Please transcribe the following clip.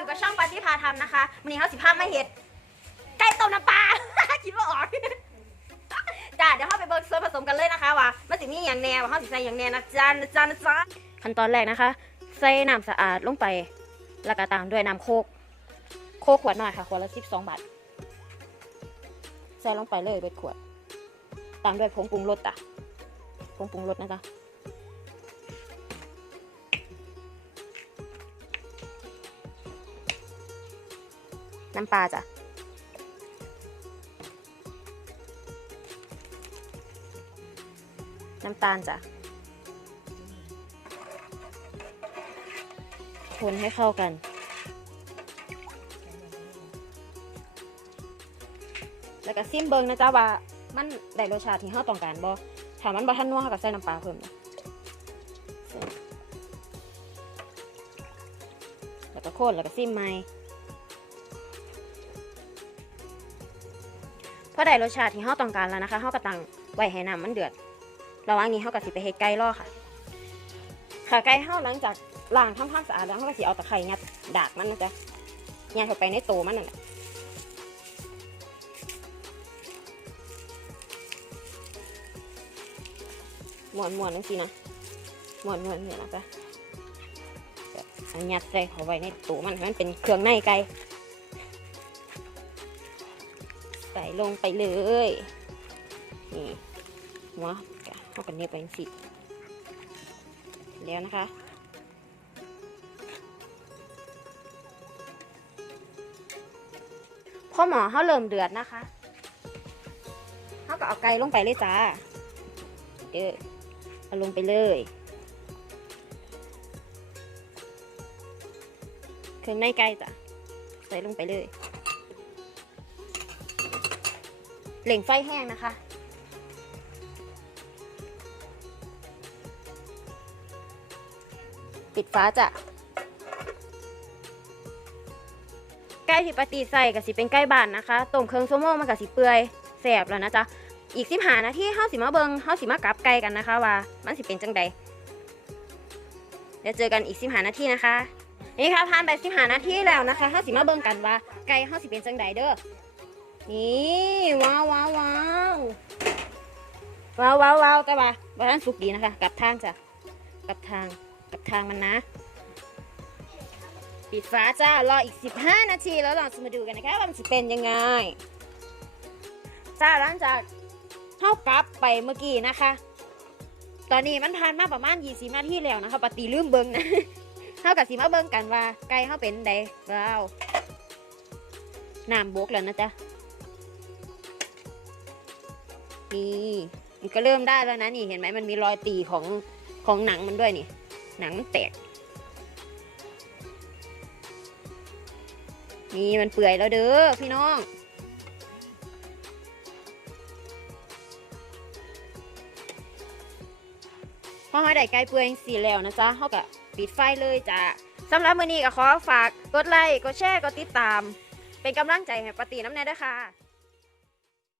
อยู่กับช่องปาร์ตี้พาทำนะคะวันนี้เขาสิพามาเห็ดไก่ต้มน้ำปลา คิดว่าออกจ้าเดี๋ยวเข้าไปเบิร์ส่วนผสมกันเลยนะคะว่ามันสิมีอย่างแน่ว่าเขาสิใส่อย่างแน่นะจ๊ะนะจ๊ะนะจ๊ะขั้นตอนแรกนะคะ ใส่น้ำสะอาดลงไปแล้วก็ตามด้วยน้ำโคก โคกขวดหน่อยค่ะ ขวดละสิบสองบาทใส่ลงไปเลยเบิดขวด ตามด้วยผงปรุงรสจ้ะผงปรุงรสนะจ๊ะ น้ำปลาจ้ะน้ำตาลจ้ะคนให้เข้ากัน แล้วก็ซิมเบิงนะจ๊ะว่า มันได้รสชาติที่เราต้องการบ่ถ้ามันบ่ทันนัวเราก็ใส่น้ำปลาเพิ่มนะแล้วก็คนแล้วก็ซิมใหม่ อได้รสชาติที่เราต้องการแล้วนะคะเราก็ตั้งไว้ให้น้ำมันเดือด ระหว่างนี้เราก็สิไปเฮ็ดไก่รอค่ะ ค่ะไก่เฮาหลังจากล้างทำความสะอาดแล้วเราก็สิเอาตะไคร้งัดดากมันนะจ๊ะงัดเข้าไปในโตมันนั่นแหละหมวนหมวนนั่นสินะหมวนหมวนเนี่ยนะจ๊ะแบบเอายัดใส่เข้าไว้ในตู้มันให้มันเป็นเครื่องในไก่ ส่ลงไปเลยนี่หัวเอากันเนี้ยไปสิแล้วนะคะพอหมอเขาเริ่มเดือดนะคะเขาก็เอาไก่ลงไปเลยจ้าเออเอาลงไปเลยเครื่องในไก่จ้ะใส่ลงไปเลย เหล่งไฟแห้งนะคะ ปิดฟ้าจ้ะไก่ที่ปาตีใส่กับสิเป็นไก่บ้านนะคะต้มเครื่องโซโม่มันกับสิเปื่อยแสบแล้วนะจ๊ะอีกสิบหานาทีเฮาสิมาเบิงเฮาสิมากลับไก่กันนะคะว่ามันสิเป็นจังใดเดี๋ยวเจอกันอีกสิบหานาทีนะคะนี่ค่ะผ่านไปสิบหานาทีแล้วนะคะเฮาสิมาเบิงกันว่าไก่เฮาสิเป็นจังใดเด้อนี่ว้า ว้าวว้าวว้าวแต่ว่าบ้านสุกดีนะคะกลับทางจ้ะกลับทางกลับทางมันนะ ปิดฟ้าจ้ารออีก 15 นาทีแล้วเราจะมาดูกันนะคะว่ามันจะเป็นยังไงจ้าหลังจากเท่ากับไปเมื่อกี้นะคะ ตอนนี้มันผ่านมาประมาณ20นาทีแล้วนะคะปฏิลืมเบิ้งนะเท่ากับสีมาเบิ้งกันว่าไก่เขาเป็นใดว้าวน้ำบกแล้วนะจ๊ะนี่ มันก็เริ่มได้แล้วนะนี่เห็นไหมมันมีรอยตีของของหนังมันด้วยนี่ หนังมันแตก นี่มันเปื่อยแล้วเด้อพี่น้องพอเราได้ไก่เปื่อยสีแล้วนะจ๊ะเขาก็ปิดไฟเลยจ้ะสำหรับมือนี้ก็ขอฝากกดไลค์กดแชร์กดติดตาม เป็นกำลังใจให้ปาตีน้ำแน่ด้วยค่ะ